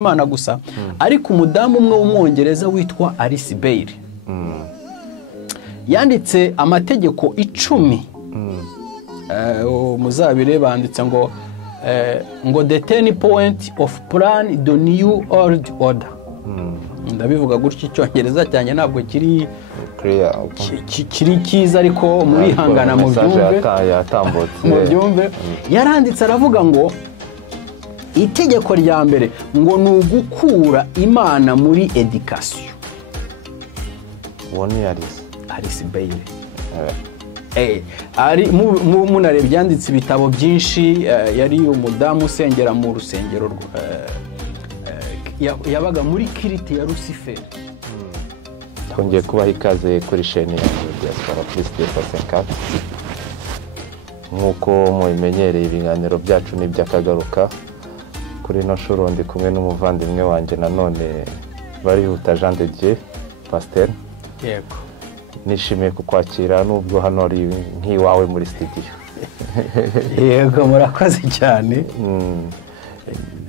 Imana gusa ariko umudamu umwe w'umwongereza witwa Alice Bailey yanditse amategeko 10 muzabire banditse ngo the 10 point of plan the new world order ndabivuga gutyo icyongereza cyane ntabwo kiri kiza ariko muri hangana mu byumve yaranditse aravuga ngo itegeko rya mbere ngo nugukura Imana muri education woni Alice Bailey ari munare byanditse ibitabo byinshi yari umudamu usengera mu rusengero yabaga muri kirite ya Lucifer twongeye kubaha ikaze kuri chaîne ya Diaspora Christ Fasenka nkuko mubimenyereye ibiganiro byacu n'ibyakagaruka kuri no shuro ndi kumwe n'umuvandimwe wanjye nanone barihuta Jean de Dieu Pasteur yego nishimiye kukwakira nubwo hano ari nk'iwawe muri studio yego murakoze cyane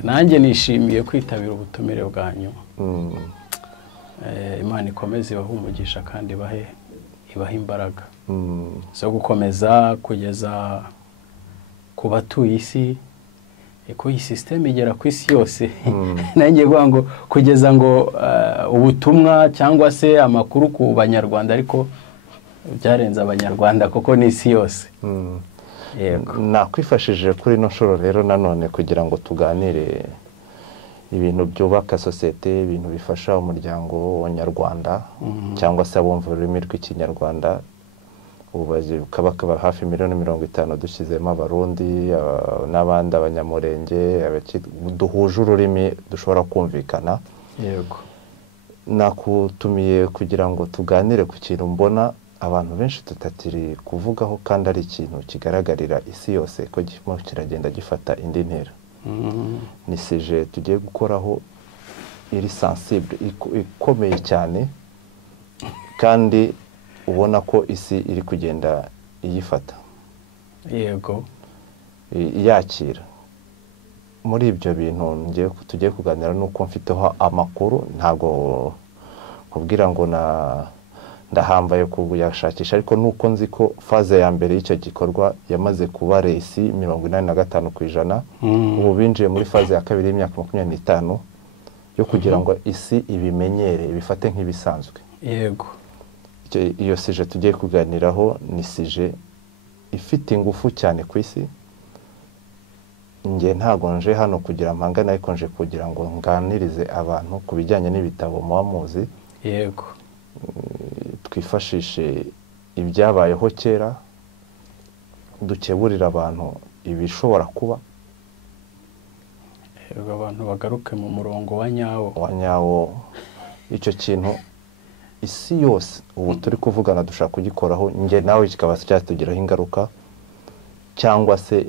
nanjye nishimiye kwitabira ubutumire bwanyu Imana ikomeze ibahe umugisha kandi ibahe imbaraga zo gukomeza kugeza ku batuye isi ko iyi system igera ku isi yose nanjye ngo kugeza ngo ubutumwa cyangwa se amakuru ku banyarwanda ariko byarenze abanyarwanda kuko ni isi yose yego nakwifashije kuri no shoro rero nanone kugira ngo tuganire ibintu byubaka societe ibintu bifasha umuryango w'Abanyarwanda cyangwa se abumva ururimi rw'ikinyarwanda ububazi kabakaba hafi 150,000 dushyizemo abarundi n'abandi abanyamurenge duhuje ururimi dushobora kumvikana yego nakutumiye kugira ngo tuganire ku kintu mbona abantu benshi tutatiri kuvugaho kandi ari ikintu kigaragarira isi yose ko kiragenda gifata indi ntera ni sujet tugiye gukoraho iri sensible ikomeye cyane kandi ubona ko isi iri kugenda iyifata yego yakira muri ibyo bintu tugiye kuganira nuko mfiteho amakuru ntago kubwira ngo ndahambaye kuyashakisha ariko nuko nzi ko faze ya mbere y'icyo gikorwa yamaze kuba resi 85% ubu binjiye muri faze ya kabiri y'imyaka 25 yo kugira ngo isi ibimenyere bifate nk'ibisanzwe yego iyo sije tugiye kuganiraho ni sije ifite ingufu cyane ku isi nge ntago nje hano kugira mpangana ariko nje kugira ngo nganirize abantu ku bijyanye n'ibitabo muamuzi yego twifashishe ibyabayeho kera dukeburira abantu ibishobora kuba yego abantu bagaruke mu murongo wa nyawo icyo kintu isi yose ubu turi kuvugana dushaka kugikoraho nge nawe kikaba cyatugiraho ingaruka cyangwa se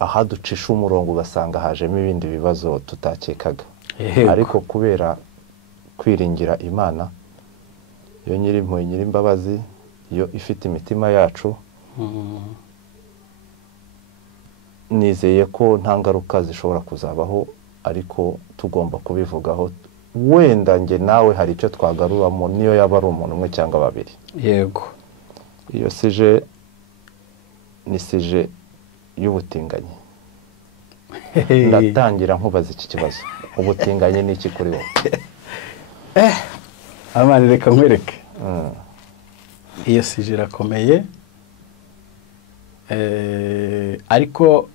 ahaducisha umurongo ugasanga hajemo ibindi bibazo tutakekaga ariko kubera kwiringira Imana iyo nyirimpuhwe nyirimbabazi iyo ifite imitima yacu nizeye ko nta ngaruka zishobora kuzabaho ariko tugomba kubivugaho wenda nge nawe hari icyo twagaruramo niyo yaba ari umuntu umwe cyangwa babiri yego iyo sije ni sije y'ubutinganyi ndatangira nkubaza iki kibazo ubutinganyi ni iki kuri wowe amani reka nkwereke iyo sije irakomeye ariko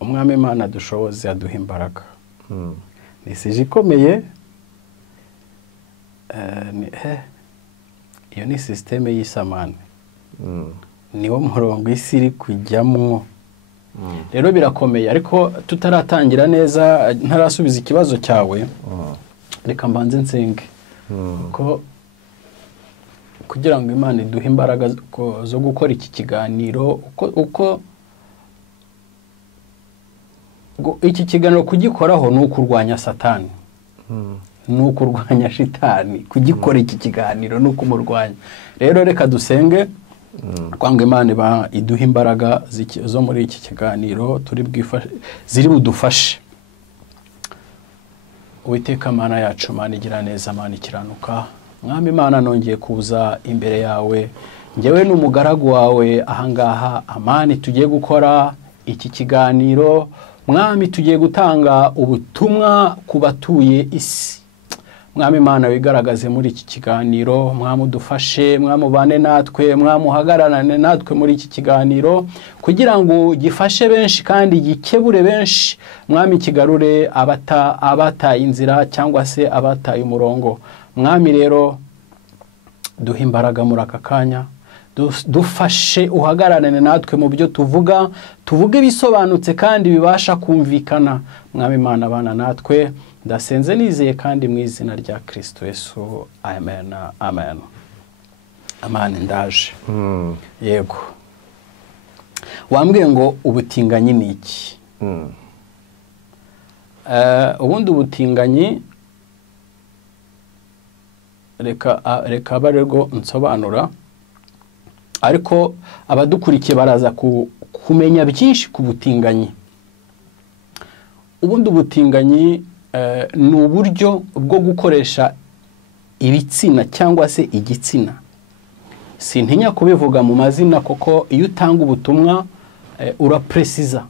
umwami Imana dushoboze aduha imbaraga ni sije ikomeye iyo ni systeme y'isamane niwo murongo isi iri kujyamwo rero birakomeye ariko tutaratangira neza ntarasubiza ikibazo cyawe reka mbanze nsenge ko kugira ngo Imana iduhe imbaraga zo gukora iki kiganiro uko iki kiganiro kugikoraho ni ukurwanya satani ni ukurwanya shitani kugikora iki kiganiro ni ukumurwanya rero reka dusenge kwanga Imana iduha imbaraga zo muri iki kiganiro turi bwifashe ziri budufashe Uwiteka Mana yacu, Mana igira neza, Mana ikiranuka, Mwami Mana nongeye kuza imbere yawe, njyewe n'umugaragu wawe ahangaha. Amani tugiye gukora iki kiganiro, Mwami tugiye gutanga ubutumwa ku batuye isi. Mwami Mana wigaragaze muri iki kiganiro, Mwami udufashe, Mwami ubane natwe, Mwami uhagararane natwe muri iki kiganiro kugira ngo gifashe benshi kandi gikebure benshi. Mwami kigarure abataye inzira cyangwa se abataye umurongo. Mwami rero duha imbaraga muri aka kanya, dufashe uhagararane natwe mu byo tuvuga ibisobanutse kandi bibasha kumvikana. Mwami Mana bana natwe, ndasenze nizeye kandi mu izina rya Kristo Yesu, amen amen. Amani ndaje. Yego, wambwiye ngo ubutinganyi ni iki? Ubundi ubutinganyi reka barego nsobanura, ariko abadukurikiye baraza kumenya byinshi ku butinganyi. Ubundi ubutinganyi ni uburyo bwo gukoresha ibitsina cyangwa se igitsina. Sintinya kubivuga mu mazina kuko iyo utanga ubutumwa urapresiza.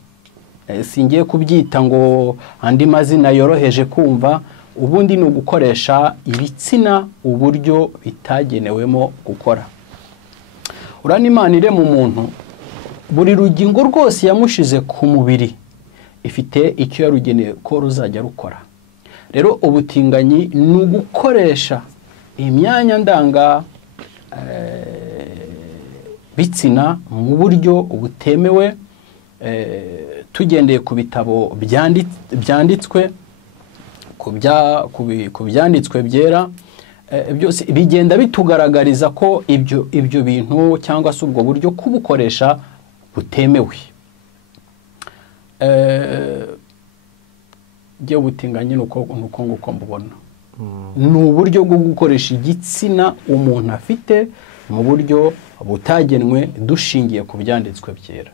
Singiye kubyita ngo andi mazina yoroheje kumva. Ubundi ni ugukoresha ibitsina uburyo bitagenewemo gukora. Urana Imana ire mu muntu, buri rugingo rwose yamushize ku mubiri ifite icyo yarugeneye ko ruzajya rukora. Rero ubutinganyi ni ugukoresha imyanya ndanga bitsina mu buryo butemewe, tugendeye ku bitabo byanditswe, ku byanditswe byera. Byose bigenda bitugaragariza ko ibyo bintu cyangwa se ubwo buryo kubukoresha butemewe. Byo butinganyi nuko nguko mbubona. Ni uburyo bwo gukoresha igitsina umuntu afite mu buryo butagenwe dushingiye ku byanditswe byera,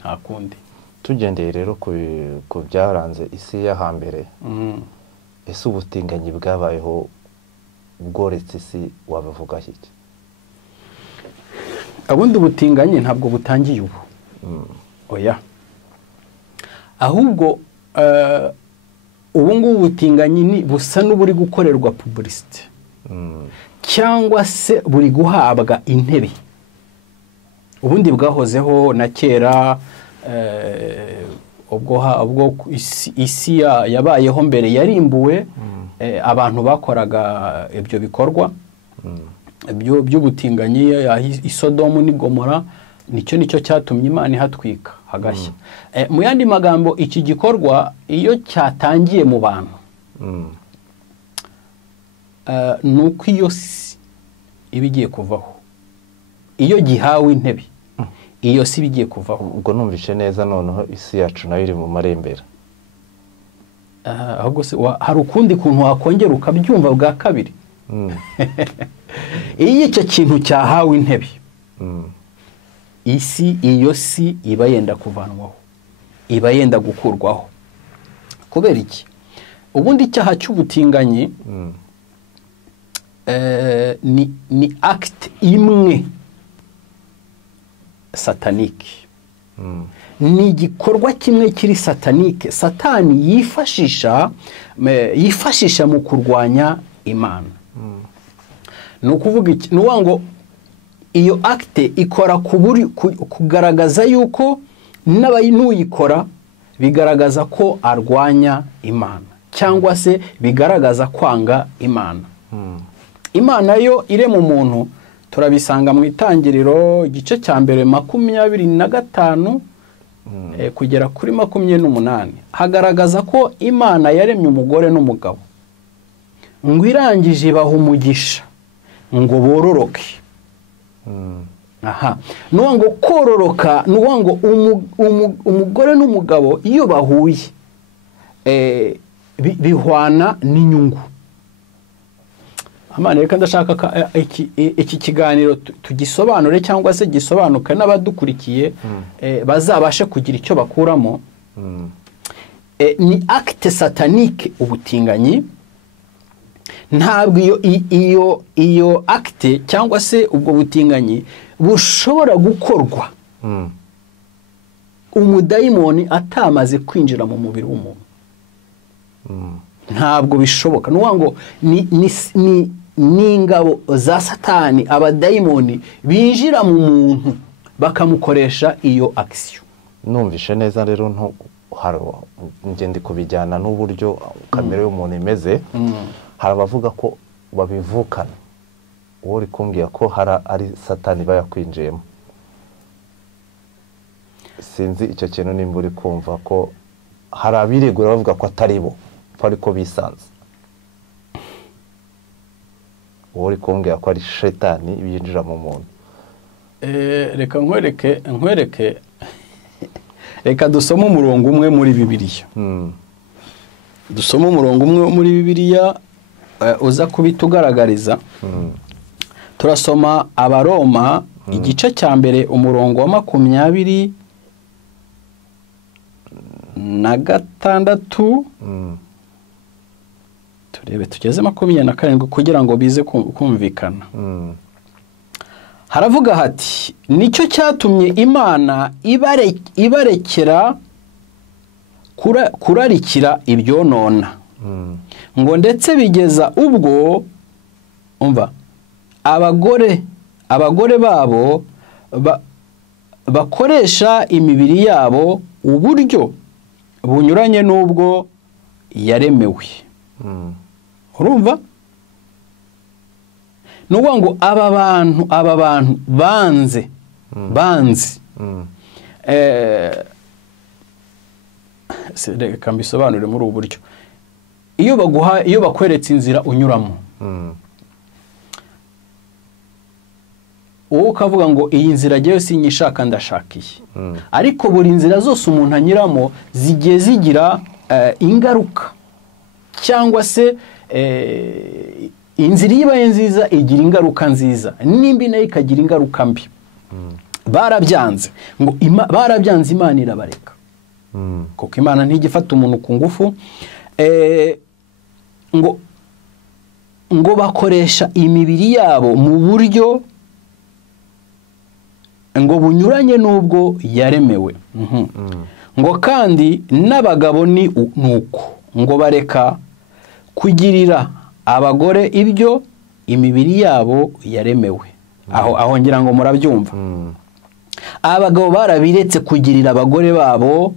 nta kundi. Tugendeye rero ku byaranze isi ya hambere, ese ubutinganyi bwabayeho bworetse isi wabivuga iki? Ubundi ubutinganyi ntabwo butangiye ubu. Oya, ahubwo ubu ngubu ubutinganyi busa n'uburi gukorerwa publicity, cyangwa se buri guhabwa intebe. Ubundi bwahozeho na kera, ubwo isi yabayeho mbere yarimbuwe, abantu bakoraga ibyo bikorwa by'ubutinganyi. Isodomu n'i Gomora nicyo cyatumye Imana ihatwika hagashya. Mu yandi magambo, iki gikorwa iyo cyatangiye mu bantu, ni uko iyo si iba igiye kuvaho. Iyo gihawe intebe, iyo si bigiye kuvaho. Ubwo numvishe neza, noneho isi yacu nayo iri mu marembera. Ahubwo se hari ukundi kuntu wakongera ukabyumva bwa kabiri. Iyo icyo kintu cyahawe intebe, iyo si iba yenda kuvanwaho, iba yenda gukurwaho. Kubera iki? Ubundi icyaha cy'ubutinganyi ni act imwe satanike. Ni igikorwa kimwe kiri satanike. Satani yifashisha mu kurwanya Imana. Ni ukuvuga iki? Ni ngo iyo acte ikora kugaragaza yuko n'uyikora bigaragaza ko arwanya Imana, cyangwa se bigaragaza kwanga Imana. Imana yo ire mu muntu turabisanga mu Itangiriro igice cya mbere 25 kugera kuri 28. Hagaragaza ko Imana yaremye umugore n'umugabo, ngo irangije ibaha umugisha ngo bororoke. Nuwa ngo kororoka, nuwa ngo umugore n'umugabo iyo bahuye bihwana n'inyungu. Amana reka ndashaka iki kiganiro tugisobanure cyangwa se gisobanuka n'abadukurikiye bazabashe kugira icyo bakuramo. Ni acte satanique ubutinganyi ntabwo iyo akite cyangwa se ubwo butinganyi bushobora gukorwa umudayimoni atamaze kwinjira mu mubiri w'umuntu. Ntabwo bishoboka. Nuwa ngo ni ingabo za Satani, abadayimoni binjira mu muntu bakamukoresha iyo action. Numvishe neza rero ngende kubijyana n'uburyo kamere y'umuntu imeze. Hari abavuga ko babivukana, uwo uri kumbwira ko ari Satani bayakwinjiyemo. Sinzi icyo kintu nimba uri kumva ko hari abiregura bavuga ko atari bo, ariko bisanze. Uwo uri kumbwira ko ari Shetani binjira mu muntu. Reka nkwereke reka dusome umurongo umwe muri Bibiliya. Dusome umurongo umwe muri Bibiliya uza kubitugaragariza. Turasoma Abaroma igice cya mbere umurongo wa 26. Turebe tugeze 27 kugira ngo bize kumvikana. Haravuga hati nicyo cyatumye Imana ibarekera kurarikira ibyonona. Ngo ndetse bigeza ubwo umva abagore babo bakoresha imibiri yabo uburyo bunyuranye n'ubwo yaremewe. Urumva? Nuwa ngo aba bantu banze reka mbisobanure muri ubu buryo. Iyo bakweretse inzira unyuramo, uwo ukavuga ngo iyi nzira agiye sinyishaka ndashakiye, ariko buri nzira zose umuntu anyuramo zigiye zigira ingaruka, cyangwa se inzira ibaye nziza igira ingaruka nziza, nimbi nayo ikagira ingaruka mbi. Barabyanze Imana irabareka, kuko Imana ntigifata umuntu ku ngufu. Ngo bakoresha imibiri yabo mu buryo ngo bunyuranye n'ubwo yaremewe. Ngo kandi n'abagabo ni nuko, ngo bareka kugirira abagore ibyo imibiri yabo yaremewe. Aho ngira ngo murabyumva. Abagabo barabiretse kugirira abagore babo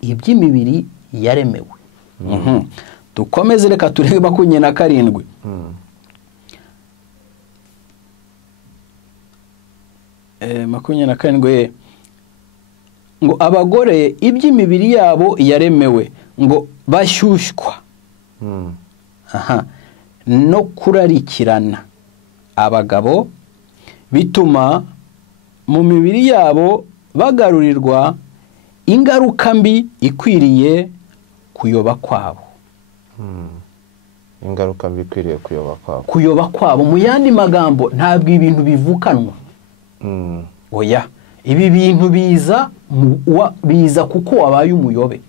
iby'imibiri yaremewe. Dukomeze reka turebe 27. Ngo abagore iby'imibiri yabo yaremewe ngo bashyushywa no kurarikirana abagabo, bituma mu mibiri yabo bagarurirwa ingaruka mbi ikwiriye kuyoba kwabo. Ingaruka mbi ikwiriye kuyoba kwabo. Mu yandi magambo, ntabwo ibintu bivukanwa. Oya, ibi bintu biza kuko wabaye umuyobe.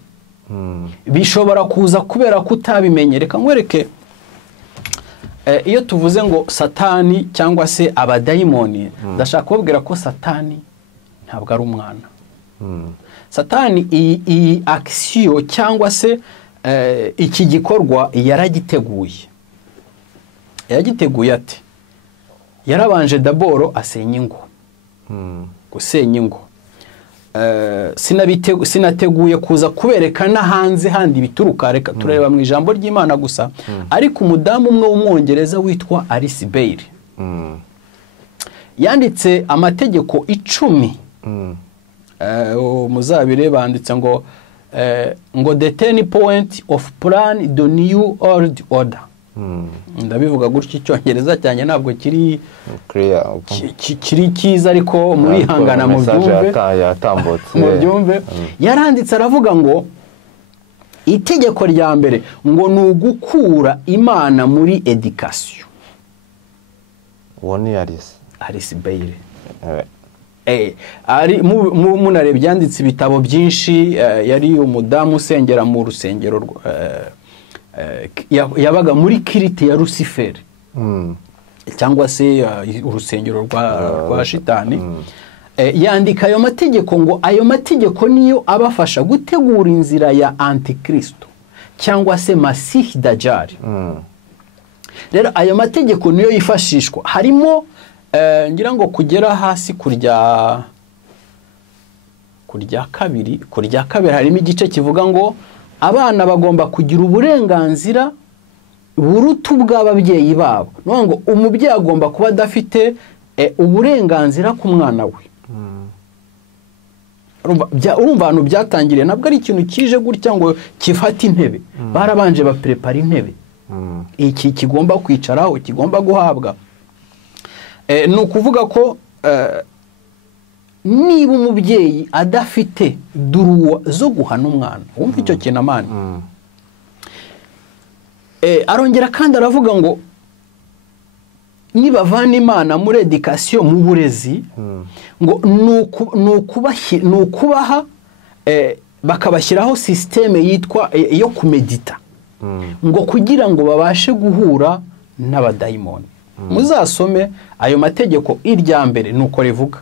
Bishobora kuza kubera kutabimenye. Reka nkwereke, iyo tuvuze ngo Satani cyangwa se abadayimoni, ndashaka kubabwira ko Satani ntabwo ari umwana. Satani iyi action cyangwa se iki gikorwa yaragiteguye ati, yarabanje daboro asenya ingo. Gusenya ingo sinateguye kuza kuberekana hanze handi bituruka. Reka tureba mu ijambo ry'Imana gusa. Ariko umudamu umwe w'umwongereza witwa Alice Bailey yanditse amategeko 10. Muzabire banditse ngo the 10 point of plan the new world order. Ndabivuga gutyo icyongereza cyane ntabwo kiri kiza, ariko muri hangana mu byumve. Yaranditse aravuga ngo itegeko rya mbere ngo ni ugukura Imana muri education. Uwo ni Alice Bailey. Munarebye yanditse ibitabo byinshi. Yari umudamu usengera mu rusengero yabaga muri kirite ya Rusiferi cyangwa se urusengero rwa shitani. Yandika ayo mategeko ngo ayo mategeko niyo abafasha gutegura inzira ya antikristo cyangwa se Masihi Dajjali. Rero ayo mategeko niyo yifashishwa, harimo ngira ngo kugera hasi kurya kabiri harimo igice kivuga ngo abana bagomba kugira uburenganzira buruta ubw'ababyeyi babo. No ngo umubyeyi agomba kuba adafite uburenganzira ku mwana we. Urumva abantu byatangiriye nabwo ari ikintu kije gutya ngo kifata intebe, barabanje baprepara intebe iki kigomba kwicaraho, kigomba guhabwa. Ni ukuvuga ko niba umubyeyi adafite duruwa zo guhana umwana, wumva icyo kintu amani. Arongera kandi aravuga ngo nibavana imana muri edikasiyo, mu burezi, ngo ni ukubaha bakabashyiraho sisiteme yitwa yo kumedita, ngo kugira ngo babashe guhura n'abadayimoni. Muzasome ayo mategeko, irya mbere nuko rivuga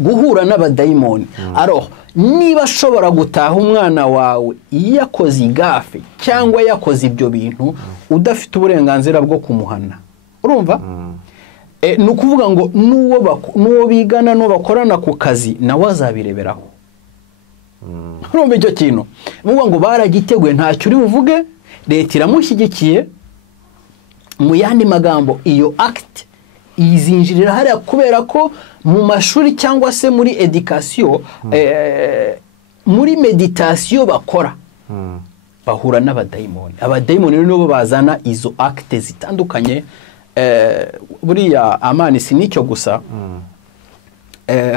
guhura n'abadayimoni. Niba ashobora gutaha umwana wawe yakoze igafe cyangwa yakoze ibyo bintu, udafite uburenganzira bwo kumuhana. Urumva? Ni ukuvuga ngo n'uwo bigana, n'uwo bakorana ku kazi, nawe azabireberaho. Urumva icyo kintu? Muvuga ngo baragiteguye, ntacyo uri buvuge, leta iramushyigikiye. Mu yandi magambo, iyo act izinjirira hariya kubera ko mu mashuri cyangwa se muri edikasiyo, muri meditasiyo bakora, bahura n'abadayimoni. Abadayimoni nibo bazana izo acte zitandukanye. Buriya amani si nicyo gusa,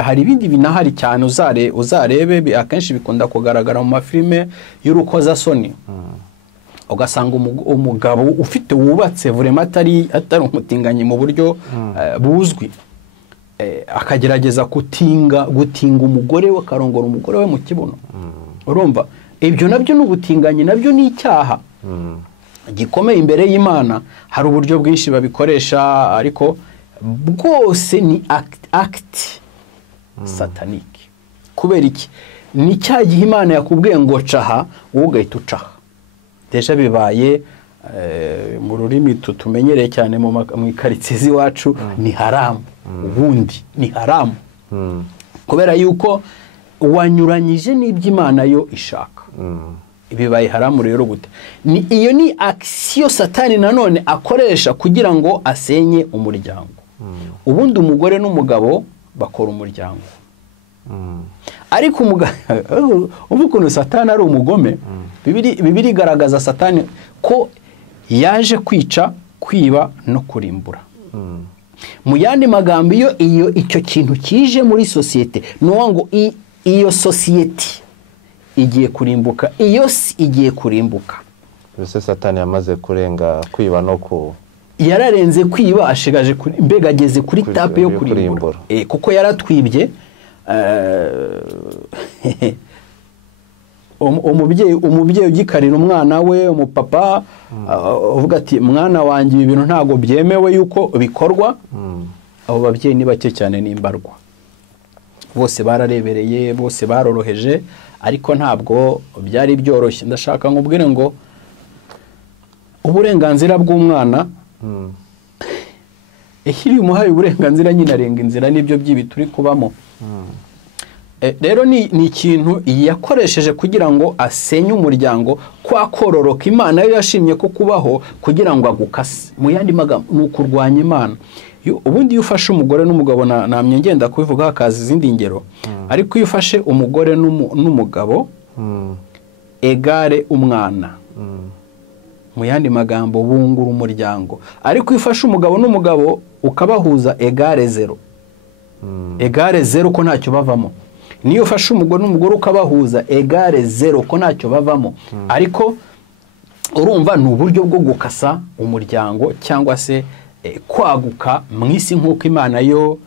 hari ibindi binahari cyane uzarebe akenshi bikunda kugaragara mu mafilime y'urukozasoni. Ugasanga umugabo ufite wubatse vrema atari umutinganyi mu buryo buzwi, akagerageza gutinga umugore we, akarongora umugore we mu kibuno. Urumva ibyo nabyo n'ubutinganyi, nabyo ni icyaha gikomeye imbere y'Imana. Hari uburyo bwinshi babikoresha, ariko bwose ni act satanique. Kubera iki? Ni cya gihe Imana yakubwiye ngo caha, wowe ugahita ucaha. Deja bibaye mu rurimi tumenyereye cyane mu ikaritsiye iwacu, ni haramu. Ubundi ni haramu kubera yuko wanyuranyije n'ibyo Imana yo ishaka. Bibaye haramu rero gute? Iyo ni action Satani nanone akoresha kugira ngo asenye umuryango. Ubundi umugore n'umugabo bakora umuryango, ariko ukuntu Satani ari umugome. Bibiri igaragaza Satani ko yaje kwica, kwiba no kurimbura. Mu yandi magambo, iyo icyo kintu kije muri sosiyete, nuwa ngo iyo sosiyete igiye kurimbuka, iyo igiye kurimbuka. Bise Satani yamaze kurenga kwiba no yararenze kwiba, ashigaje mbega ageze kuri tape yo kurimbura. Kuko yaratwibye. Umubyeyi ugikarira umwana we, umupapa uvuga ati mwana wanjye ibi bintu ntago byemewe yuko bikorwa. Abo babyeyi ni bake cyane, n'imbarwa. Bose bararebereye, bose baroroheje, ariko ntabwo byari byoroshye. Ndashaka nkubwire ngo uburenganzira bw'umwana, iyo umuhaye uburenganzira nyine arenga inzira, n'ibyo byibi turi kubamo. Rero ni ikintu yakoresheje kugira ngo asenye umuryango, kwa kororoka Imana yo yashimye ko kubaho kugira ngo agukase. Mu yandi magambo ni ukurwanya Imana. Ubundi iyo ufashe umugore n'umugabo, namye ngenda kubivuga hakaza izindi ngero, ariko iyo ufashe umugore n'umugabo egare umwana, mu yandi magambo bungura umuryango. Ariko iyo ufashe umugabo n'umugabo ukabahuza egare zero, egare zero ko ntacyo bavamo. Niyo ufashe umugore n'umugore ukabahuza egare zero ko ntacyo bavamo. Ariko urumva ni uburyo bwo gukasa umuryango, cyangwa se kwaguka mu isi nk'uko Imana yo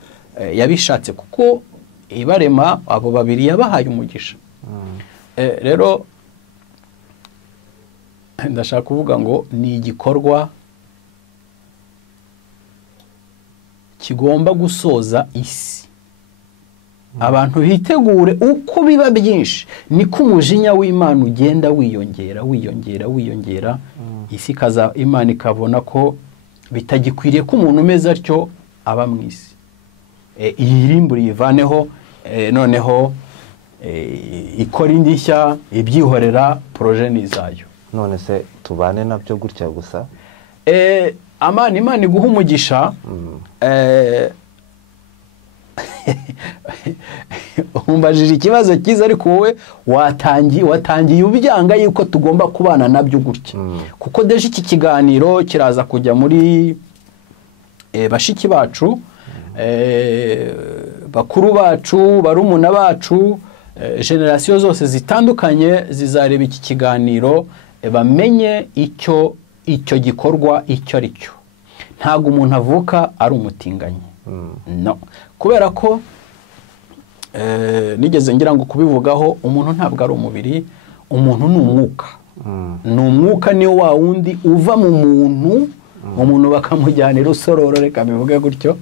yabishatse, kuko ibarema abo babiri yabahaye umugisha. Rero ndashaka kuvuga ngo ni igikorwa kigomba gusoza isi. Abantu bitegure uko biba byinshi niko umujinya w'Imana ugenda wiyongera isi kaza Imana ikabona ko bitagikwiriye ko umuntu umeze atyo aba mu isi. Iyirimbura ivaneho noneho ikora indishya ibyihorera projeni zayo. None se tubane nabyo gutya gusa? Imana iguha umugisha. Umbajije ikibazo cyiza ariko wowe watangiye ubyanga yuko tugomba kubana nabyo gutya. Kuko deje iki kiganiro kiraza kujya muri bashiki bacu, bakuru bacu, barumuna bacu, generasiyo zose zitandukanye zizareba iki kiganiro bamenye icyo gikorwa icyo ari cyo. Ntabwo umuntu avuka ari umutinganyi. No. Kubera ko nigeze ngira ngo kubivugaho, umuntu ntabwo ari umubiri, umuntu ni umwuka. Ni umwuka, niyo wa wundi uva mu muntu bakamujyanira usororo, reka bivuge gutyo.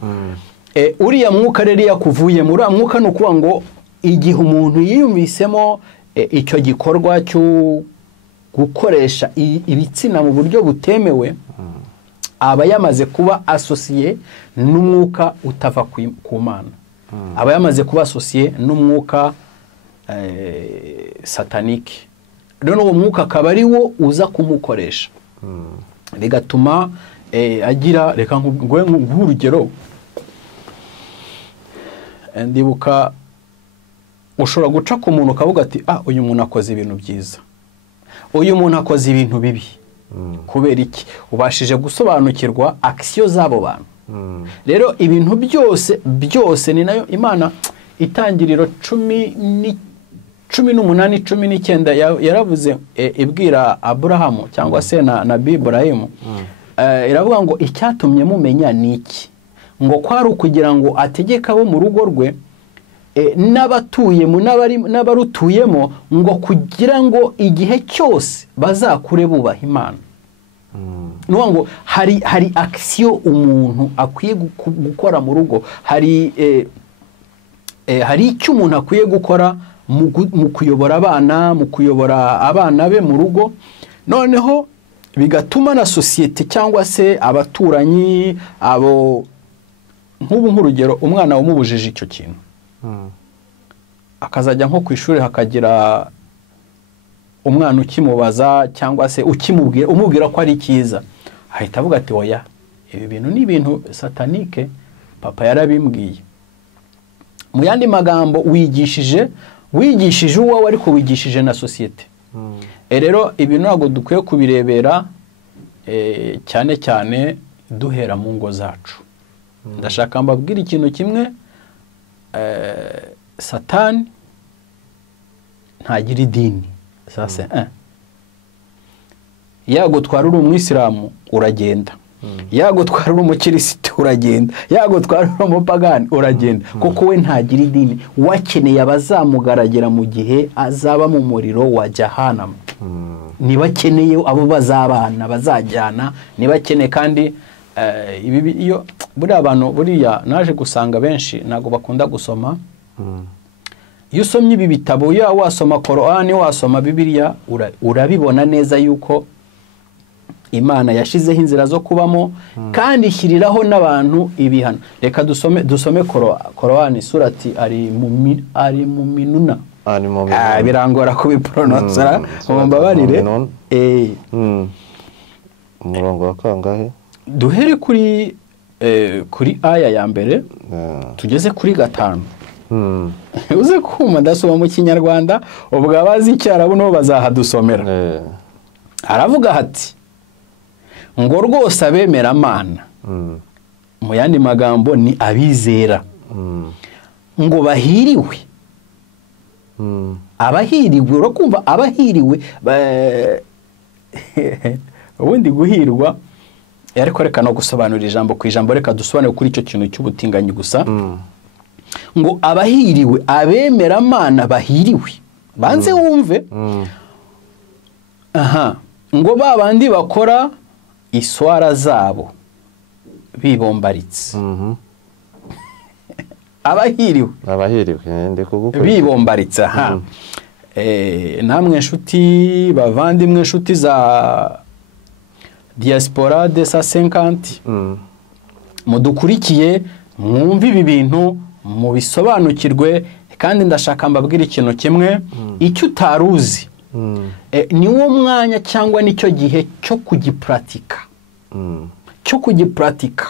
Uriya mwuka rero yakuvuye muri uriya mwuka, ni ukuvuga ngo igihe umuntu yiyumvisemo icyo gikorwa cyo gukoresha ibitsina mu buryo butemewe, aba yamaze kuba asosiye n'umwuka utava ku Mana. Aba yamaze kuba asosiye n'umwuka satanike. Rero uwo mwuka akaba ari wo uza kumukoresha, bigatuma agira, reka nguhe urugero. Ndibuka ushobora guca ku muntu ukavuga ati uyu muntu akoze ibintu byiza, uyu muntu akoze ibintu bibi. Kubera iki? Ubashije gusobanukirwa akisiyo z'abo bantu. Rero ibintu byose ni nayo Imana Itangiriro 18:19 yaravuze ibwira Aburahamu cyangwa se na Iburahimu. Iravuga ngo icyatumye mumenya ni iki? Ngo kwari ukugira ngo ategeke abo mu rugo rwe n'abatuyemo n'abarutuyemo, ngo kugira ngo igihe cyose bazakure bubaha Imana. Nuwa ngo hari akisiyo umuntu akwiye gukora mu rugo, hari icyo umuntu akwiye gukora mu kuyobora abana, mu kuyobora abana be mu rugo, noneho bigatuma na sosiyete cyangwa se abaturanyi abo, nk'ubu nk'urugero, umwana wamubujije icyo kintu, akazajya nko ku ishuri hakagira umwana ukimubaza cyangwa se umubwira ko ari cyiza, ahita avuga ati oya, ibi bintu ni ibintu satanike, papa yarabimbwiye. Mu yandi magambo, wigishije uwawe ariko wigishije na sosiyete. Rero ibi ntabwo dukwiye kubirebera cyane cyane duhera mu ngo zacu. Ndashaka mbabwira ikintu kimwe, Satani ntagira idini. Sasa yagutwara uri umwisilamu uragenda, yagutwara uri umukirisitu uragenda, yagutwara uri umupagani uragenda, kuko we ntagira idini. Wakeneye abazamugaragira mu gihe azaba mu muriro wa Jahannam. Nibakeneye abo bazabana bazajyana, nibakeneye kandi iyo buriya abantu, buriya naje gusanga benshi ntago bakunda gusoma. Iyo usomye ibi bitabo, ya wasoma Korani, wasoma Bibiliya, urabibona neza yuko Imana yashizeho inzira zo kubamo kandi ishyiriraho n'abantu ibihano. Reka dusome Korani surati ari mu minuna. Birangora kubiprononcera, mumbabarire. Umurongo wa kangahe? Duhere kuri aya ya mbere tugeze kuri 5. Uze kuma ndasoma mu Kinyarwanda, ubwo abazi Icyarabu no bazahadusomera. Aravuga hati ngo rwose abemera Mana, mu yandi magambo ni abizera, ngo bahiriwe. Abahiriwe, urakumva, abahiriwe ubundi guhirwa. Ariko reka no gusobanura ijambo ku ijambo, reka dusobanure kuri icyo kintu cy'ubutinganyi gusa. Ngo abahiriwe, abemera Mana bahiriwe. Banze wumve. ngo ba bandi bakora iswara zabo bibombaritse abahiriwe ndi kugukurikira bibombaritse aha namwe nshuti bavandimwe nshuti za diaspora de 150 mudukurikiye mwumve ibi bintu mubisobanukirwe kandi ndashaka mbabwira ikintu kimwe icyo utaruzi niwo mwanya cyangwa nicyo gihe cyo kugipuratika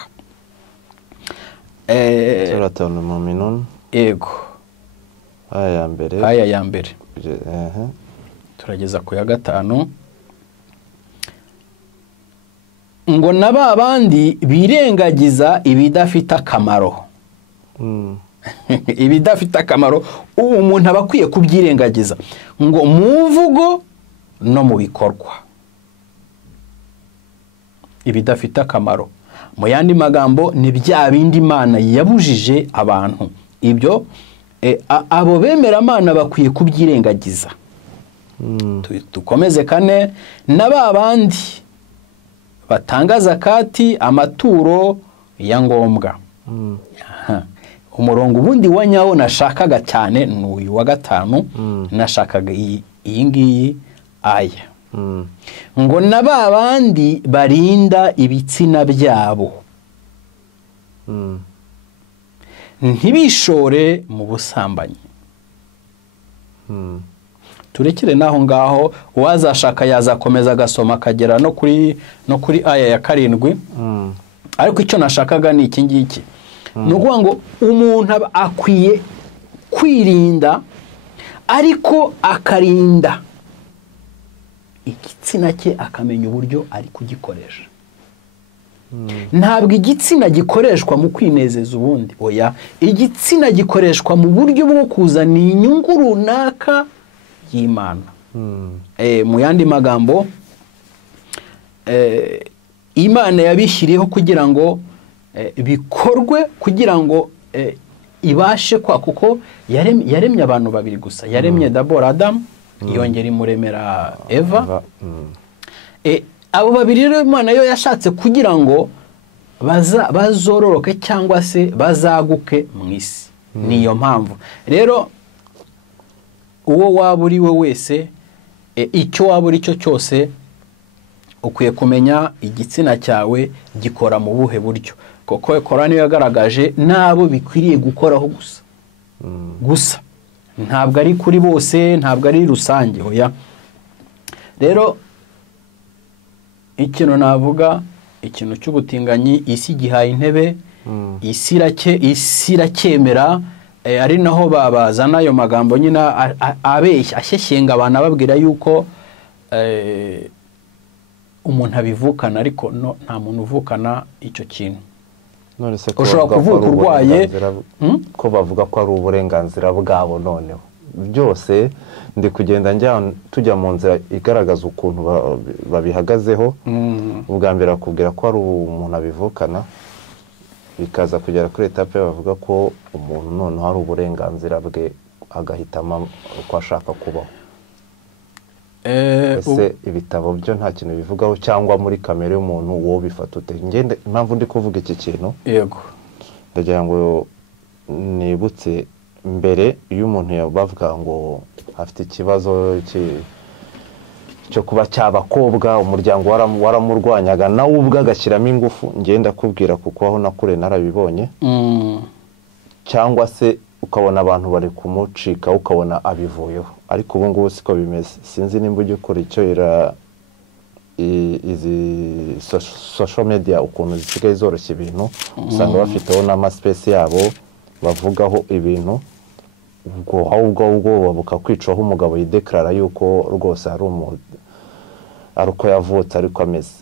turatona mu minuni yego aya ya mbere turageza ku ya 5 ngo na ba bandi birengagiza ibidafite akamaro ibidafite akamaro umuntu aba akwiye kubyirengagiza ngo mu mvugo no mu bikorwa ibidafite akamaro mu yandi magambo ni bya bindi Imana yabujije abantu ibyo abo bemera Imana bakwiye kubyirengagiza dukomeze 4 na ba bandi batanga zakati amaturo ya ngombwa umurongo ubundi wa nyawo nashakaga cyane n'uyu wa 5 nashakaga iyi ngiyi aya ngo na ba bandi barinda ibitsina byabo ntibishore mu busambanyi turekere naho ngaho uwazashaka yazakomeza agasoma akagera no kuri aya ya 7 ariko icyo nashakaga ni iki ngiki nukuvuga ngo umuntu akwiye kwirinda ariko akarinda igitsina cye akamenya uburyo ari kugikoresha ntabwo igitsina gikoreshwa mu kwinezeza ubundi oya igitsina gikoreshwa mu buryo bwo kuzana inyungu runaka y'Imana mu yandi magambo Imana yabishyiriyeho kugira ngo bikorwe kugira ngo ibashe kwa kuko yaremye abantu babiri gusa yaremye d'abord Adam yongera imuremera Eva abo babiri rero Imana yo yashatse kugira ngo bazororoke cyangwa se bazaguke mu isi niyo mpamvu rero uwo waba uri we wese icyo waba uri cyo cyose ukwiye kumenya igitsina cyawe gikora mu buhe buryo kuko Korani yagaragaje nabo bikwiriye gukoraho gusa ntabwo ari kuri bose ntabwo ari rusange oya rero ikintu navuga ikintu cy'ubutinganyi isi gihaye intebe isi iracyemera ari naho babazana ayo magambo nyine abeshya ashyeshyenga abantu ababwira yuko umuntu abivukana ariko nta muntu uvukana icyo kintu ushobora kuvuka urwaye ko bavuga ko ari uburenganzira bwabo noneho byose ndi kugenda tujya mu nzira igaragaza ukuntu babihagazeho ubwa mbere akubwira ko ari umuntu abivukana bikaza kugera kuri etape bavuga ko umuntu noneho hari uburenganzira bwe agahitamo uko ashaka kubaho ese ibitabo byo nta kintu bivugaho cyangwa muri kamere y'umuntu wowe bifata ute ngende impamvu ndi kuvuga iki kintu yego ndagira ngo nibutse mbere iyo umuntu yabavuga ngo afite ikibazo cyo kuba cy'abakobwa umuryango waramurwanyaga nawe ubwo agashyiramo ingufu ngenda kubwira kuko aho nakure narabibonye cyangwa se ukabona abantu bari kumucika ukabona abivuyeho ariko ubu ngubu siko bimeze sinzi nimba ujya ukora icyo izi social media ukuntu zisigaye zoroshya ibintu usanga bafiteho n'amaspace yabo bavugaho ibintu ubwo bukakwicaho umugabo yideklara yuko rwose ari uko yavutse ariko ameze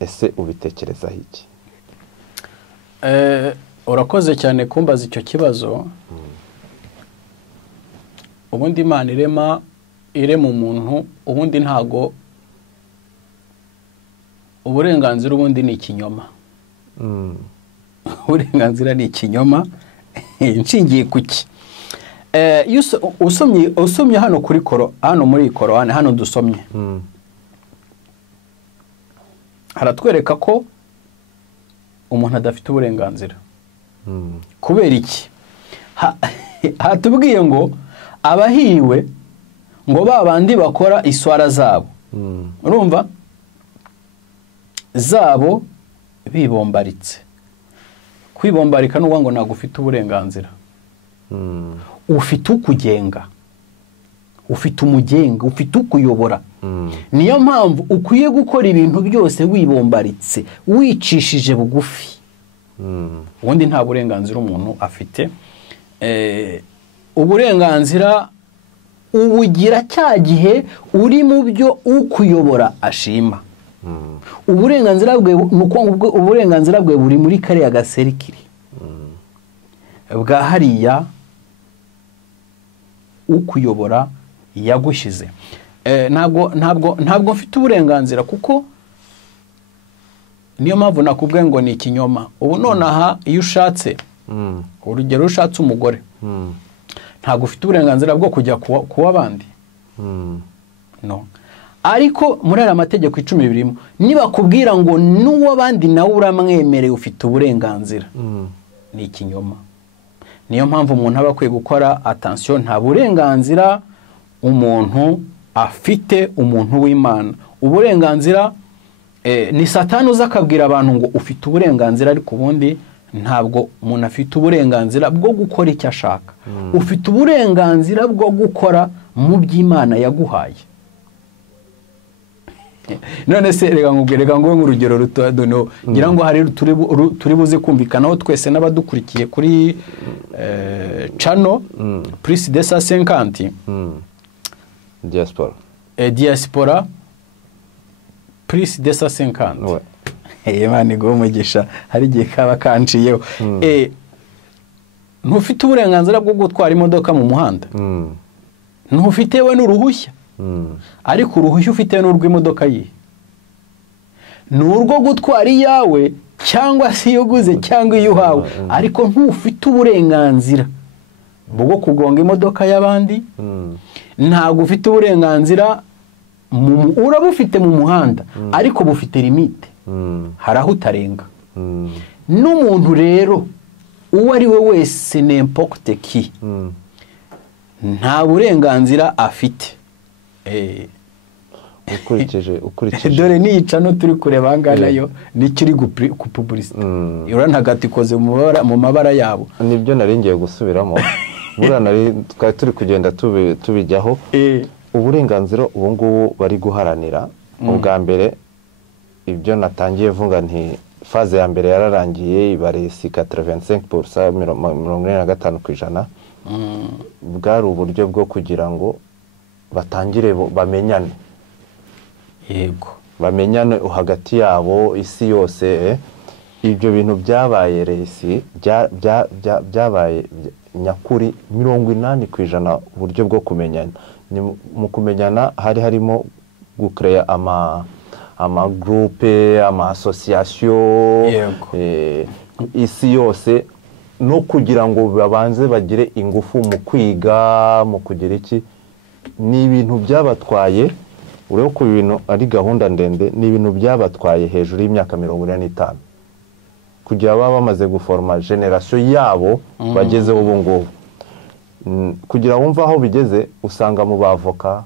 ese ubitekerezaho iki urakoze cyane kumbaza icyo kibazo ubundi Imana irema umuntu ubundi ntago uburenganzira ubundi ni ikinyoma uburenganzira ni ikinyoma nshingiye kuki usomye hano kuri hano muri Korani hano dusomye haratwereka ko umuntu adafite uburenganzira. Kubera iki? Hatubwiye ngo abahiriwe ngo babandi bakora iswara zabo, urumva, zabo bibombaritse. Kwibombarika n'uwa ngo ntabwo ufite uburenganzira. Ufite ukugenga, ufite umugenga, ufite ukuyobora. Niyo mpamvu ukwiye gukora ibintu byose wibombaritse, wicishije bugufi. Ubundi nta burenganzira umuntu afite. Uburenganzira ubugira cya gihe uri mu byo ukuyobora ashima. Uburenganzira bwe nuko uburenganzira bwe buri muri kariya gaserikiri bwa hariya ukuyobora yagushize. Ntabwo mfite uburenganzira, kuko niyo mpamvu nakubwiye ngo ni ikinyoma. Ubu nonaha iyo ushatse, urugero ushatse umugore, ntabwo ufite uburenganzira bwo kujya kuwa abandi, no. Ariko muri aya mategeko 10 birimo, niba kubwira ngo n'uw'abandi nawe uramwemereye ufite uburenganzira, ni ikinyoma. Niyo mpamvu umuntu aba akwiye gukora attention. Nta burenganzira umuntu afite umuntu w'Imana. Uburenganzira ni Satani uza akabwira abantu ngo ufite uburenganzira, ariko ubundi ntabwo umuntu afite uburenganzira bwo gukora icyo ashaka. Ufite uburenganzira bwo gukora mu by'Imana yaguhaye. None se rega ngo nk'urugero ruto dono ngira ngo hari turi buze kumvikanaho twese n'abadukurikiye kuri channel plus de 150 diaspora diaspora plus de 150. Imana igumugisha, hari igihe kaba kanciyeho. Ntufite uburenganzira bwo gutwara imodoka mu muhanda. Ntufite we n'uruhushya. Ariko uruhushya ufite n'urw'imodoka ye. N'urwo gutwara iyawe cyangwa se iyo uguze cyangwa iyo uhawe. Ariko ntufite uburenganzira bwo kugonga imodoka y'abandi. Ntabwo ufite uburenganzira, urabufite mu muhanda, ariko bufite limite. Hari aho utarenga. N'umuntu rero uwo ari we wese n'importe qui nta burenganzira afite. Ukurikije dore niyica no turi kureba anganayo nikiri ku publicity. Urantagati koze mu mabara yabo. Nibyo nari ngiye gusubiramo. Bura nari twari turi kugenda tubijyaho. Uburenganzira ubu ngubu bari guharanira, ubwa mbere ibyo natangiye vuga nti faze ya mbere yararangiye, ibaresi 85%, 45%. Bwari uburyo bwo kugira ngo batangire bamenyane. Yego, bamenyane hagati yabo, isi yose. Ibyo bintu byabaye resi byabaye nyakuri 80% uburyo bwo kumenyana. Mu kumenyana hari harimo gucreate ama groupe, ama association, isi yose, no kugira ngo babanze bagire ingufu mu kwiga, mu kugira iki. Ni ibintu byabatwaye, ureko ku bintu ari gahunda ndende, ni ibintu byabatwaye hejuru y'imyaka 45 kugira baba bamaze guforma generation yabo bageze ubu ngubu. Kugira wumva aho bigeze, usanga mu bavoka,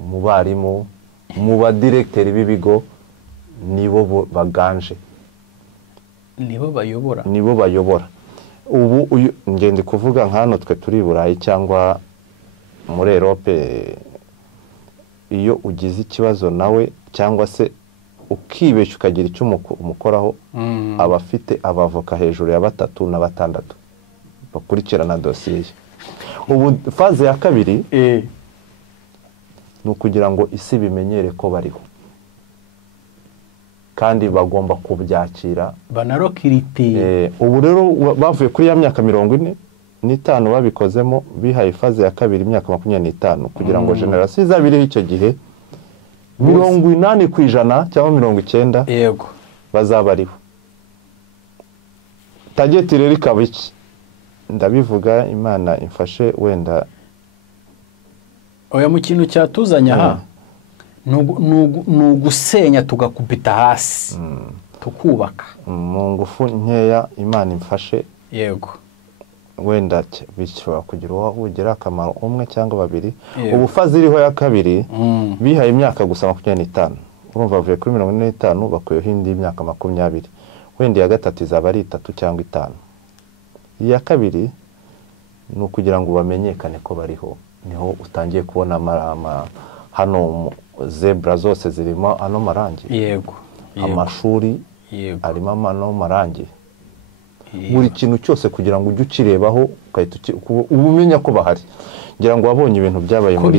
mu barimu, mu ba directeur b'ibigo, nibo baganje, nibo bayobora. Ubu ngende kuvuga nkano twe turi Burayi cyangwa muri Europe, iyo ugize ikibazo nawe cyangwa se ukibeshya ukagira icyo umukoraho, abafite abavoka hejuru ya 3 na 6 bakurikirana dosiye. Ubu faze ya kabiri no kugira ngo isi bimenyere ko bariho, kandi bagomba kubyakira banarokirite. Ubu rero bavuye kuri ya myaka 45 babikozemo, bihaye faze ya kabiri imyaka 25 kugira ngo generation izabiriho icyo gihe 80% cyangwa 90%. Yego, bazabariho. Target rero ikaba iki? Ndabivuga, Imana imfashe wenda oya mu kintu cyatuzanya ha ni ugusenya tugakubita hasi tukubaka mu ngufu nkeya Imana imfashe yego wenda bishobora kugira uwo ugira akamaro umwe cyangwa babiri ubufazi iriho ya kabiri bihaye imyaka gusa 25 urumva bavuye kuri 45 bakuyeho indi imyaka 20 wenda ya gatatu izaba ari 3 cyangwa 5 iya kabiri ni ukugira ngo bamenyekane ko bariho niho utangiye kubona amarama hano zebra zose zirimo ano marangi yego amashuri arimo ano marangi buri kintu cyose kugira ngo ujye ukirebaho ukahita ubumenya ko bahari ngira ngo wabonye ibintu byabaye muri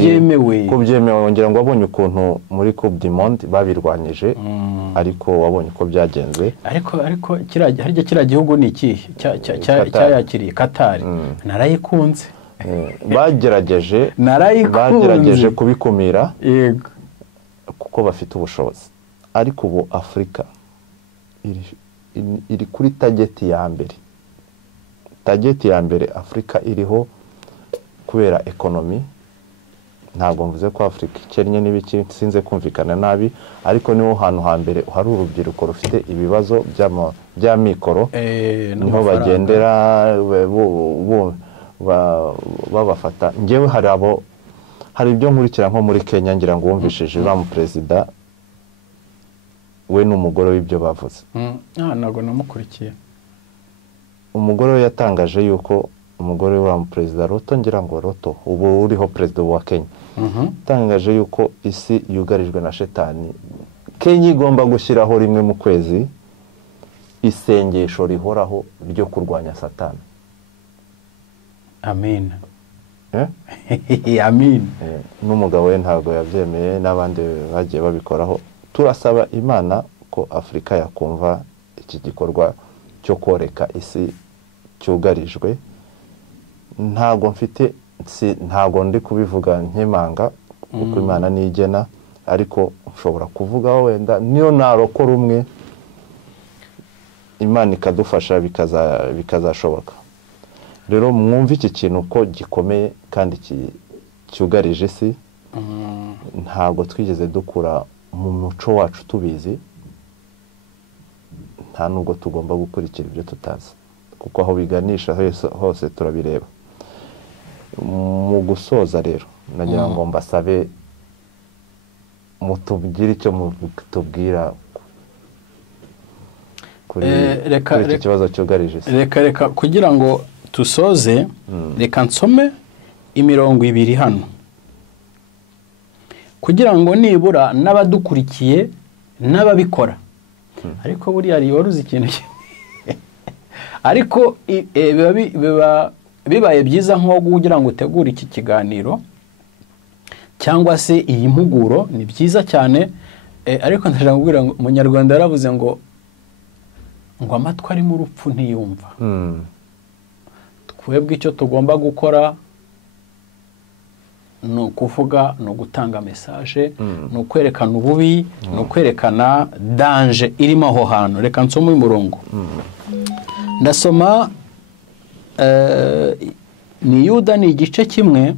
ko byemewe ngira ngo wabonye ukuntu muri Coupe du Monde babirwanyije ariko wabonye ko byagenze ariko kiriya gihugu ni iki cyayakiriye Qatar narayikunze bagerageje kubikumira yego kuko bafite ubushobozi ariko ubu Afrika iri kuri target ya mbere Afrika iriho kubera economy ntabwo mvuze ko Afrika ikennye n'ibiki sinze kumvikana nabi ariko niho hantu hambere hari urubyiruko rufite ibibazo by'amikoro niho bagendera babafata ngewe hari ibyo nkurikira nko muri Kenya ngira ngo wumvishije uriya perezida we n'umugore w'ibyo bavuze ntabwo namukurikiye umugore we yatangaje yuko umugore wa perezida Ruto ngira ngo Ruto ubu uriho perezida wa Kenya yatangaje yuko isi yugarijwe na shetani Kenya igomba gushyiraho rimwe mu kwezi isengesho rihoraho ryo kurwanya satani amen amen n'umugabo we ntabwo yabyemeye n'abandi bagiye babikoraho turasaba Imana ko Afrika yakumva iki gikorwa cyo koreka isi cyugarijwe ntabwo ndi kubivuga nk'imanga kuko Imana nigena ariko ushobora kuvuga wenda niyo narokora umwe Imana ikadufasha bikazashoboka rero mwumva iki kintu ko gikomeye kandi cyugarije isi ntabwo twigeze dukura mu muco wacu tubizi nta nubwo tugomba gukurikira ibyo tutazi kuko aho biganisha hose turabireba mu gusoza rero nagira ngo mbasabe mutubwire icyo mutubwira kuri iki kibazo cyugarije isi reka kugira ngo tusoze reka nsome imirongo 2 hano kugira ngo nibura n'abadukurikiye n'ababikora ariko buriya waruzi ikintu ariko bibaye byiza nko kugira ngo utegure iki kiganiro cyangwa se iyi mpuguro ni byiza cyane ariko ndashaka kubwira ngo umunyarwanda yaravuze ngo amatwi ari mu rupfu ntiyumva twebwe icyo tugomba gukora ni ukuvuga ni ugutanga mesaje ni ukwerekana ububi ni ukwerekana danje irimo aho hantu reka nsome umurongo ndasoma ni Yuda ni igice kimwe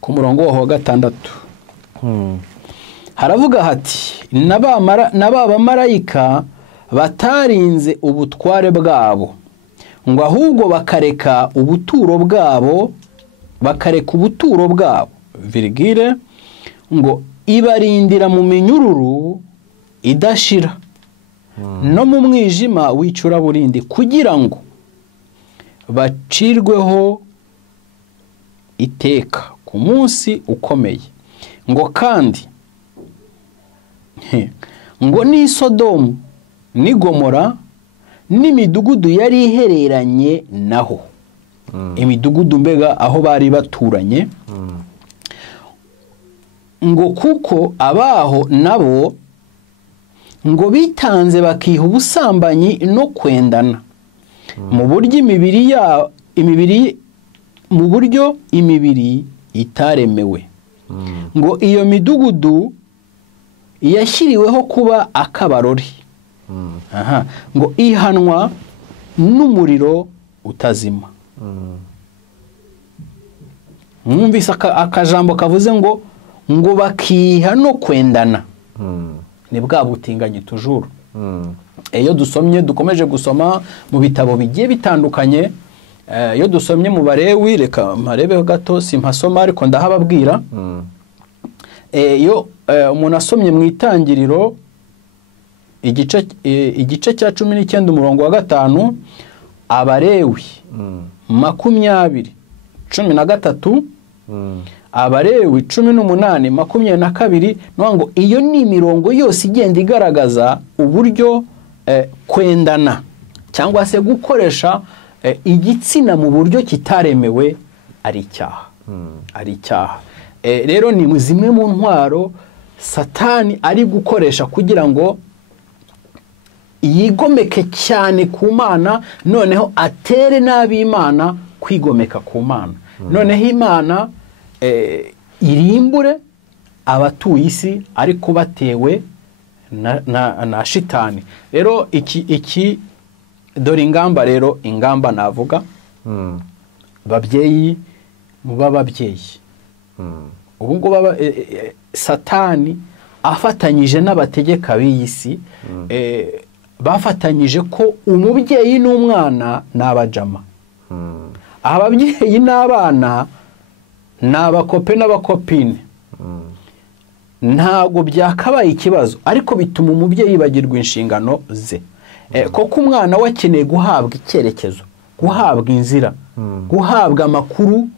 ku murongo wa 6 haravuga hati n'abamarayika batarinze ubutware bwabo ngo ahubwo bakareka ubuturo bwabo virgile ngo ibarindira mu minyururu idashira no mu mwijima w'icuraburindi kugira ngo bacirweho iteka ku munsi ukomeye ngo kandi ngo ni Sodomu ni Gomora n'imidugudu yari ihereranye naho imidugudu mbega aho bari baturanye ngo kuko abaho nabo ngo bitanze bakiha ubusambanyi no kwendana mu buryo imibiri itaremewe ngo iyo midugudu yashyiriweho kuba akabarori ngo ihanwa n'umuriro utazima mwumvise akajambo kavuze ngo bakiha no kwendana. Ni bwa butinganyi tujuru. Iyo dusomye dukomeje gusoma mu bitabo bigiye bitandukanye, iyo dusomye mu Balewi, reka mparebeho gato simpasoma ariko ndahababwira. Iyo umuntu asomye mu Itangiriro igice cya 19 umurongo wa 5, Abalewi 20:13, Abalewi 18:22, ngo iyo ni imirongo yose igenda igaragaza uburyo kwendana cyangwa se gukoresha igitsina mu buryo kitaremewe ari icyaha. Ari icyaha. Rero ni zimwe mu ntwaro Satani ari gukoresha kugira ngo yigomeke cyane ku Mana, noneho atere n'ab'Imana kwigomeka ku Mana. Noneho Imana irimbure abatuye isi ariko batewe na shitani. Rero iki dore ingamba, rero ingamba navuga babyeyi muba babyeyi. Ubu ngo Satani afatanyije n'abategeka b'isi bafatanyije ko umubyeyi n'umwana n'abajama. Ababyeyi n'abana n'abakope n'abakopine. Ntago byakabaye ikibazo, ariko bituma umubyeyi yibagirwa inshingano ze. Koko umwana we akeneye guhabwa icyerekezo, guhabwa inzira, guhabwa amakuru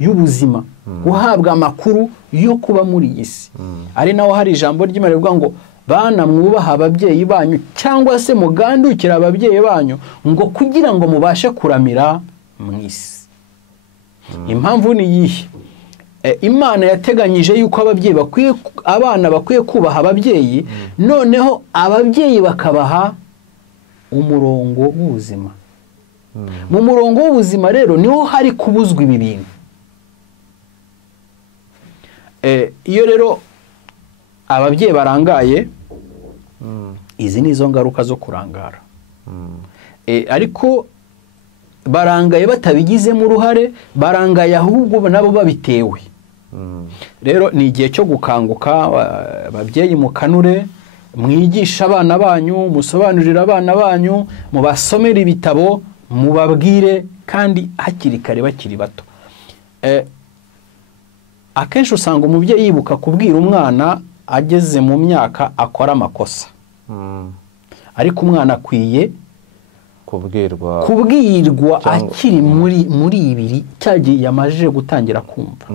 y'ubuzima, guhabwa amakuru yo kuba muri iyi si. Ari naho hari ijambo ry'Imana rivuga ngo bana mwubaha ababyeyi banyu cyangwa se mugandukira ababyeyi banyu ngo kugira ngo mubashe kuramira mu isi. Impamvu ni yihe? Imana yateganyije yuko abana bakwiye kubaha ababyeyi, noneho ababyeyi bakabaha umurongo w'ubuzima. Mu murongo w'ubuzima rero niho hari kubuzwa ibi bintu. Iyo rero ababyeyi barangaye, izi ni zo ngaruka zo kurangara. Ariko barangaye batabigizemo uruhare, barangaye ahubwo nabo babitewe. Rero ni igihe cyo gukanguka. Ababyeyi mukanure, mwigisha abana banyu, musobanurira abana banyu, mubasomera ibitabo, mubabwire kandi hakiri kare bakiri bato. Akenshi usanga umubyeyi yibuka kubwira umwana ageze mu myaka akora amakosa. Ariko umwana akwiye kubwirwa akiri muri ibiri cyagiye yamaje gutangira kumva.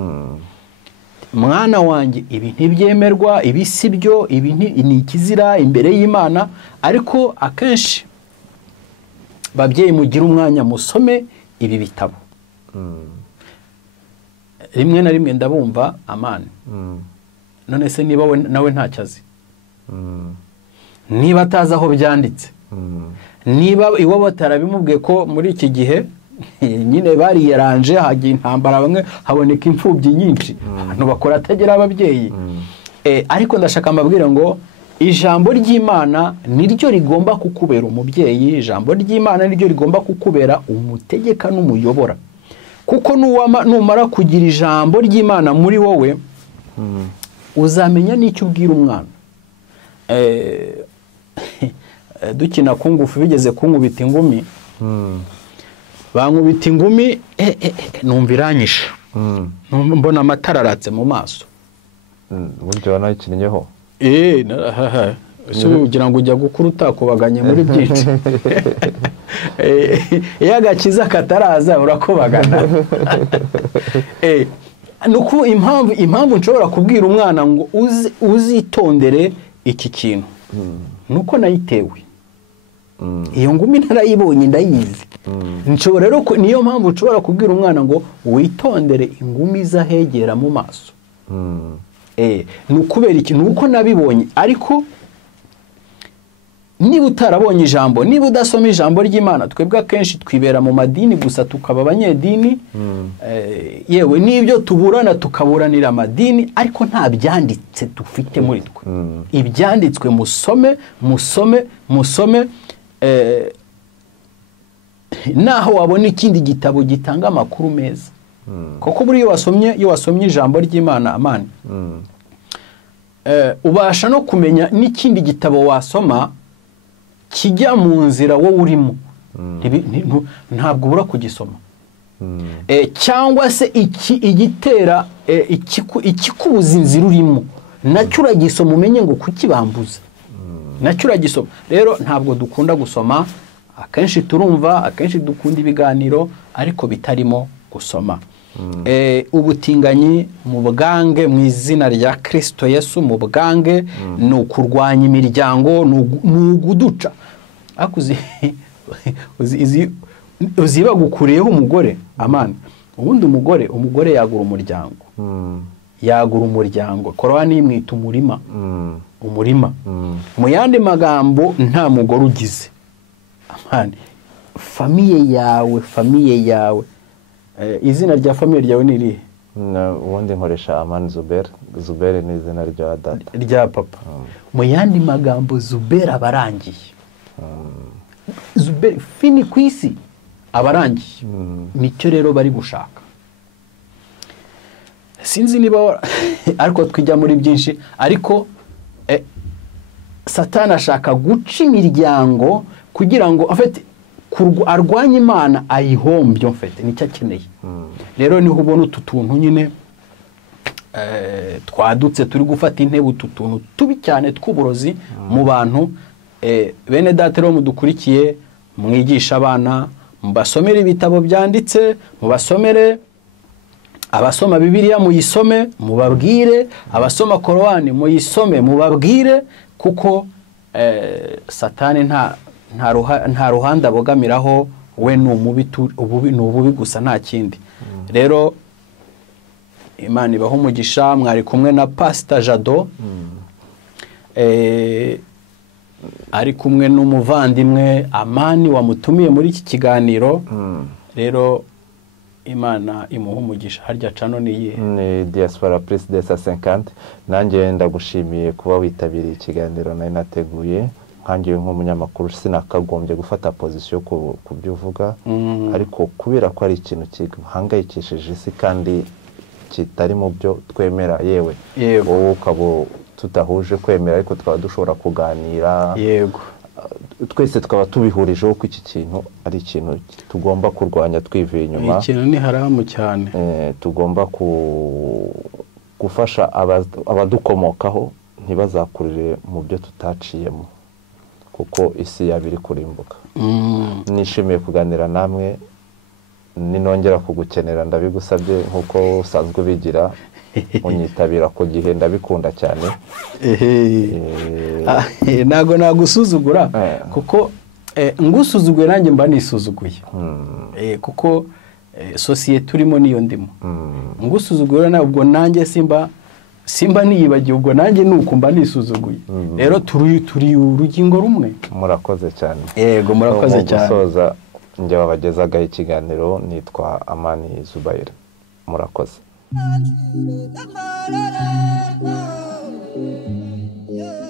Mwana wanjye, ibi ntibyemerwa, ibi si byo, ibi ni ikizira imbere y'Imana. Ariko akenshi babyeyi mugira umwanya musome ibi bitabo. Rimwe na rimwe ndabumva amani. None se niba nawe ntacyazi, niba atazi aho byanditse, niba iwabo batarabimubwiye ko muri iki gihe nyine bariyaranje, hagiye intambara, bamwe haboneka imfubyi nyinshi, abantu bakora atagira ababyeyi. Ariko ndashaka mbabwira ngo ijambo ry'Imana niryo rigomba kukubera umubyeyi. Ijambo ry'Imana niryo rigomba kukubera umutegeka n'umuyobora. Kuko numara kugira ijambo ry'Imana muri wowe, uzamenya n'icyo ubwira umwana. Dukina kungufu bigeze kunkubita ingumi, bankubita ingumi, numva iranyisha, mbona amatara aratse mu maso. Buryo wanayikinnyeho? Ugira ngo ujya gukura utakubaganye muri byinshi. Iyo agakiza kataraza urakubagana. Nuko impamvu nshobora kubwira umwana ngo uzitondere iki kintu, nuko nayitewe. Iyo ngumi narayibonye ndayizi. Nshobora rero, niyo mpamvu nshobora kubwira umwana ngo witondere ingumi zahegera mu maso. Nukubera iki? Nuko nabibonye. Ariko niba utarabonye ijambo, niba udasoma ijambo ry'Imana, twebwe akenshi twibera mu madini gusa tukaba abanyedini. Yewe n'ibyo tuburana tukaburanira amadini, ariko nta byanditse dufite muri twe. Ibyanditswe musome. Naho wabona ikindi gitabo gitanga amakuru meza, kuko buri iyo wasomye ijambo ry'Imana amani ubasha no kumenya n'ikindi gitabo wasoma kijya mu nzira wowe urimo ntabwo ubura kugisoma cyangwa se igitera ikikubuza inzira urimo nacyo uragisoma umenye ngo kuki bambuza nacyo uragisoma rero ntabwo dukunda gusoma akenshi turumva akenshi dukunda ibiganiro ariko bitarimo gusoma ubutinganyi mu bwange mu izina rya Kristo Yesu mu bwange ni ukurwanya imiryango ni uguduca uziba gukuriyeho umugore amana ubundi umugore yagura umuryango korowani yimwita umurima mu yandi magambo nta mugore ugize amana famiye yawe izina rya famiye ryawe ni irihe ubundi nkoresha Amani Zuberi ni izina rya data rya papa mu yandi magambo Zuberi abarangiye Zuberi fini ku isi abarangiye nicyo rero bari gushaka sinzi niba ariko twijya muri byinshi ariko Satani ashaka guca imiryango kugira ngo arwanye Imana ayihombye nicyo akeneye rero niho ubona utu tuntu nyine twadutse turi gufata intebe utu tuntu tubi cyane tw'uburozi mu bantu bene data rero mudukurikiye mwigisha abana mubasomere ibitabo byanditse mubasomere abasoma Bibiliya muyisome mubabwire abasoma Korowani muyisome mubabwire kuko Satani nta ruhande abogamiraho we ni ububi gusa nta kindi rero Imana ibaho umugisha mwari kumwe na Pastor Jado ari kumwe n'umuvandimwe Amani wamutumiye muri iki kiganiro rero Imana imuha umugisha harya cano ni Diaspora Plus de 50 nanjye ndagushimiye kuba witabiriye ikiganiro nari nateguye nkangiye nk'umunyamakuru sinakagombye gufata position ku byo uvuga ariko kubera ko ari ikintu kihangayikishije isi kandi kitari mu byo twemera yewe wowe ukaba tudahuje kwemera ariko twaba dushobora kuganira yego twese twaba tubihurijeho ko iki kintu ari ikintu tugomba kurwanya twivuye inyuma ikintu ni haramu cyane tugomba gufasha abadukomokaho ntibazakurire mu byo tutaciyemo kuko isi yabiri kurimbuka nishimiye kuganira namwe ninongera kugukenera ndabigusabye nkuko usanzwe bigira unyitabira ku gihe ndabikunda cyane ntago nagusuzugura kuko ngusuzuguye nanjye mba nisuzuguye kuko sosiyete turimo niyo ndimo ngusuzugura nabwo nanjye simba niyibagiwe ubwo nanjye nuko mba nisuzuguye rero turi urugingo rumwe murakoze cyane yego murakoze cyane gusoza njye babagezagaho ikiganiro nitwa Amani Zubair murakoze Yeah.